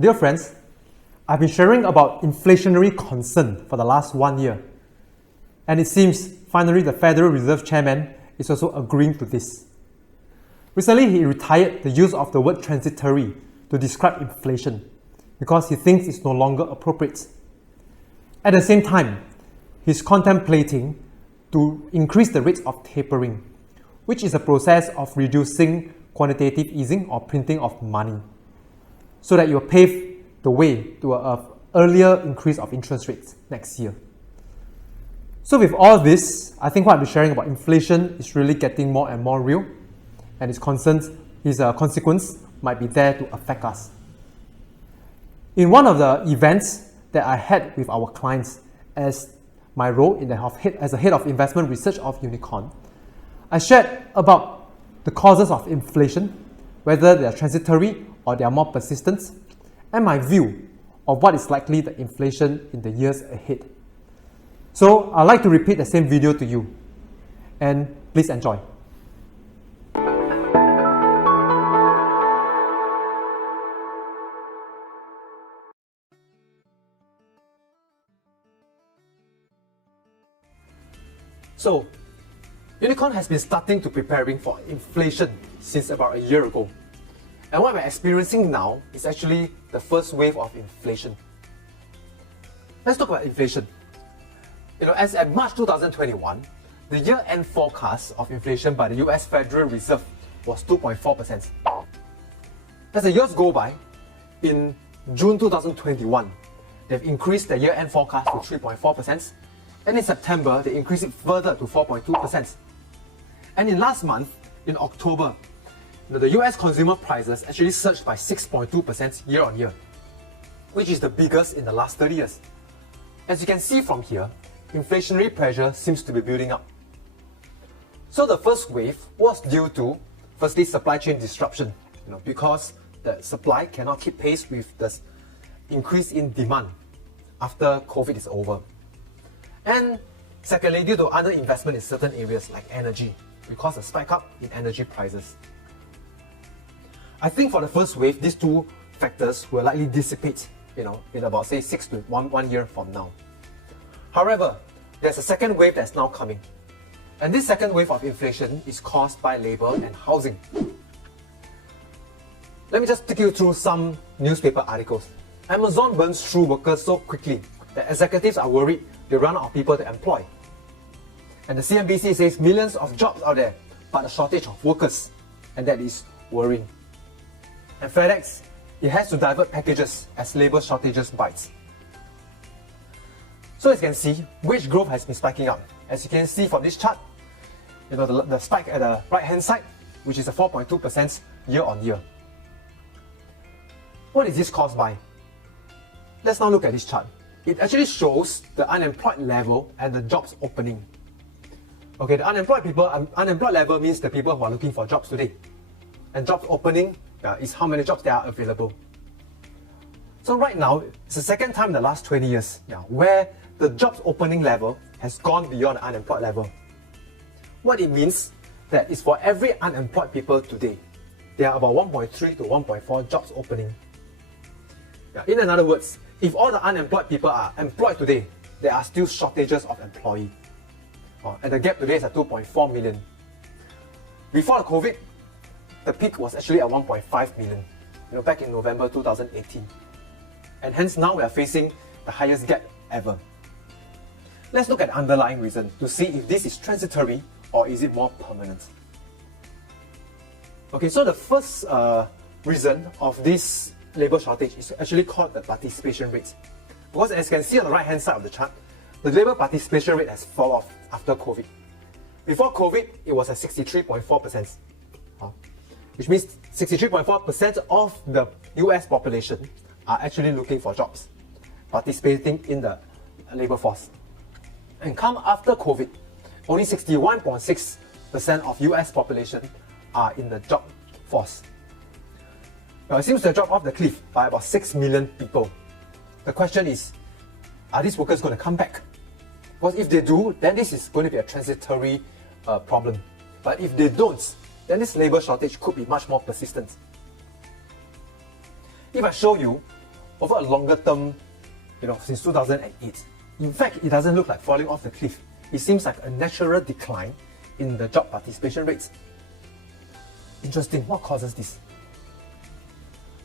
Dear friends, I've been sharing about inflationary concern for the last 1 year. And it seems finally the Federal Reserve Chairman is also agreeing to this. Recently, he retired the use of the word transitory to describe inflation because he thinks it's no longer appropriate. At the same time, he's contemplating to increase the rates of tapering, which is a process of reducing quantitative easing or printing of money, so that it will pave the way to an earlier increase of interest rates next year. So with all this, I think what I'll be sharing about inflation is really getting more and more real, and its consequence might be there to affect us. In one of the events that I had with our clients as my role as a head of investment research of Unicorn, I shared about the causes of inflation, whether they are transitory or they are more persistent, and my view of what is likely the inflation in the years ahead. So I'd like to repeat the same video to you, and please enjoy. So, Unicorn has been starting to preparing for inflation since about a year ago. And what we're experiencing now is actually the first wave of inflation. Let's talk about inflation. As at March 2021, the year-end forecast of inflation by the US Federal Reserve was 2.4%. As the years go by, in June 2021, they've increased the year-end forecast to 3.4%, and in September, they increased it further to 4.2%. And in last month, in October, the US consumer prices actually surged by 6.2% year on year, which is the biggest in the last 30 years. As you can see from here, inflationary pressure seems to be building up. So the first wave was due to, firstly, supply chain disruption, because the supply cannot keep pace with the increase in demand after COVID is over. And secondly, due to underinvestment in certain areas like energy, because of spike up in energy prices. I think for the first wave, these two factors will likely dissipate, in about say 6 to 1 year from now. However, there's a second wave that's now coming. And this second wave of inflation is caused by labor and housing. Let me just take you through some newspaper articles. Amazon burns through workers so quickly that executives are worried they run out of people to employ. And the CNBC says millions of jobs out there, but a shortage of workers, and that is worrying. And FedEx, it has to divert packages as labor shortages bites. So as you can see, wage growth has been spiking up. As you can see from this chart, the spike at the right hand side, which is a 4.2% year on year. What is this caused by? Let's now look at this chart. It actually shows the unemployed level and the jobs opening. Okay, the unemployed level means the people who are looking for jobs today. And jobs opening is how many jobs there are available. So right now, it's the second time in the last 20 years where the jobs opening level has gone beyond the unemployed level. What it means that is for every unemployed people today, there are about 1.3 to 1.4 jobs opening. In other words, if all the unemployed people are employed today, there are still shortages of employees. And the gap today is at 2.4 million. Before the COVID, the peak was actually at 1.5 million, back in November 2018. And hence now we are facing the highest gap ever. Let's look at the underlying reason to see if this is transitory or is it more permanent. Okay, so the first reason of this labor shortage is actually called the participation rate. Because as you can see on the right hand side of the chart, the labor participation rate has fallen off after COVID. Before COVID, it was at 63.4%, which means 63.4% of the US population are actually looking for jobs, participating in the labor force. And come after COVID, only 61.6% of US population are in the job force. Now, it seems to have dropped off the cliff by about 6 million people. The question is, are these workers going to come back? Because if they do, then this is going to be a transitory problem. But if they don't, then this labor shortage could be much more persistent. If I show you over a longer term, since 2008. In fact, it doesn't look like falling off the cliff. It seems like a natural decline in the job participation rates. Interesting, what causes this?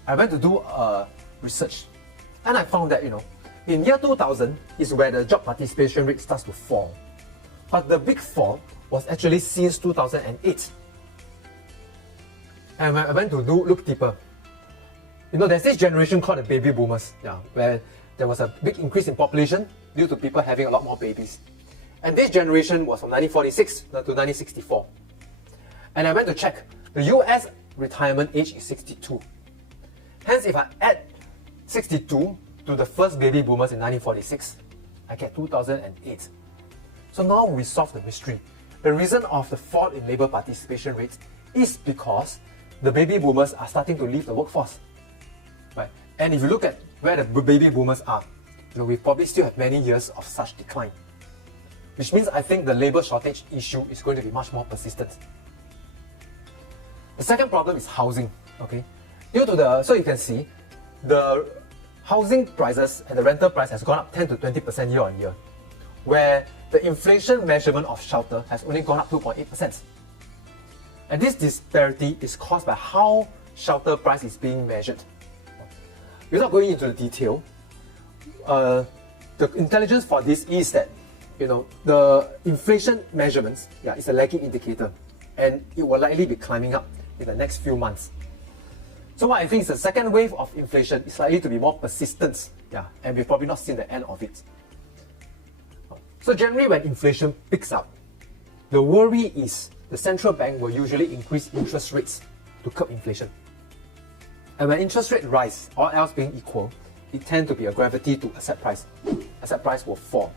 I went to do research and I found that, in year 2000 is where the job participation rate starts to fall. But the big fall was actually since 2008. And when I went to look deeper, there's this generation called the baby boomers, where there was a big increase in population due to people having a lot more babies. And this generation was from 1946 to 1964. And I went to check, the US retirement age is 62. Hence, if I add 62 to the first baby boomers in 1946, I get 2008. So now we solve the mystery. The reason of the fall in labour participation rates is because the baby boomers are starting to leave the workforce. Right? And if you look at where the baby boomers are, we probably still have many years of such decline. Which means I think the labour shortage issue is going to be much more persistent. The second problem is housing. Okay, so you can see the housing prices and the rental price has gone up 10 to 20% year on year, where the inflation measurement of shelter has only gone up 2.8%. And this disparity is caused by how shelter price is being measured. Without going into the detail, the intelligence for this is that the inflation measurements is a lagging indicator, and it will likely be climbing up in the next few months. So what I think is the second wave of inflation is likely to be more persistent, and we've probably not seen the end of it. So generally when inflation picks up, the worry is the central bank will usually increase interest rates to curb inflation. And when interest rates rise, all else being equal, it tends to be a gravity to asset price. Asset price will fall.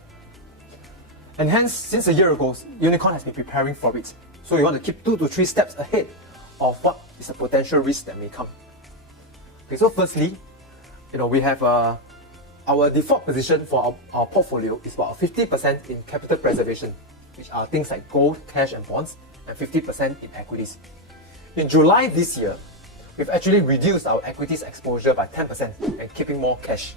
And hence, since a year ago, Unicorn has been preparing for it. So we want to keep 2 to 3 steps ahead of what is a potential risk that may come. Okay, so firstly, we have our default position for our portfolio is about 50% in capital preservation, which are things like gold, cash and bonds, and 50% in equities. In July this year, we've actually reduced our equities exposure by 10% and keeping more cash.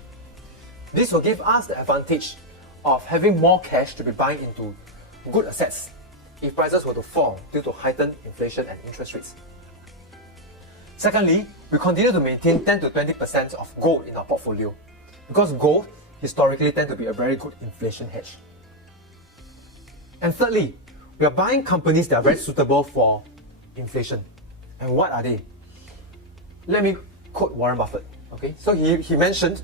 This will give us the advantage of having more cash to be buying into good assets if prices were to fall due to heightened inflation and interest rates. Secondly, we continue to maintain 10 to 20% of gold in our portfolio because gold historically tends to be a very good inflation hedge. And thirdly, we are buying companies that are very suitable for inflation. And what are they? Let me quote Warren Buffett. Okay, so he mentioned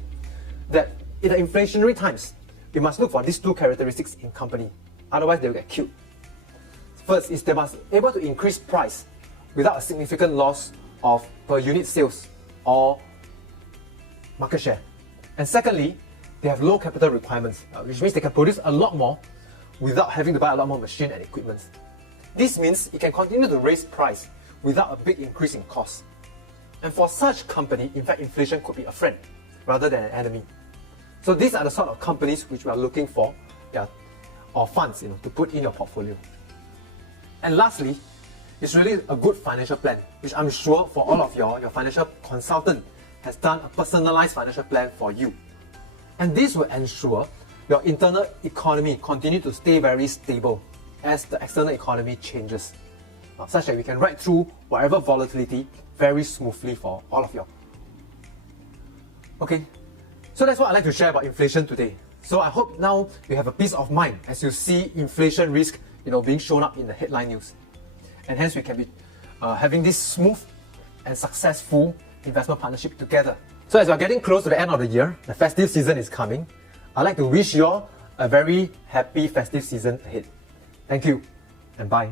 that in the inflationary times, we must look for these 2 characteristics in company, otherwise they will get killed. First is they must be able to increase price without a significant loss of per unit sales or market share. And secondly, they have low capital requirements, which means they can produce a lot more without having to buy a lot more machine and equipment. This means it can continue to raise price without a big increase in cost. And for such company, in fact, inflation could be a friend rather than an enemy. So these are the sort of companies which we are looking for, or funds, to put in your portfolio. And lastly, it's really a good financial plan, which I'm sure for all of your financial consultant has done a personalized financial plan for you. And this will ensure your internal economy continue to stay very stable as the external economy changes, such that we can ride through whatever volatility very smoothly for all of you. Okay, so that's what I'd like to share about inflation today. So I hope now you have a peace of mind as you see inflation risk being shown up in the headline news. And hence we can be having this smooth and successful investment partnership together. So as we're getting close to the end of the year, the festive season is coming. I'd like to wish you all a very happy festive season ahead. Thank you and bye.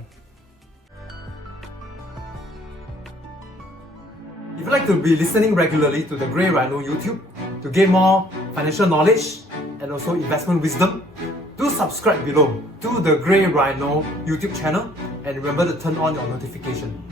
If you'd like to be listening regularly to the Grey Rhino YouTube to gain more financial knowledge and also investment wisdom, do subscribe below to the Grey Rhino YouTube channel and remember to turn on your notification.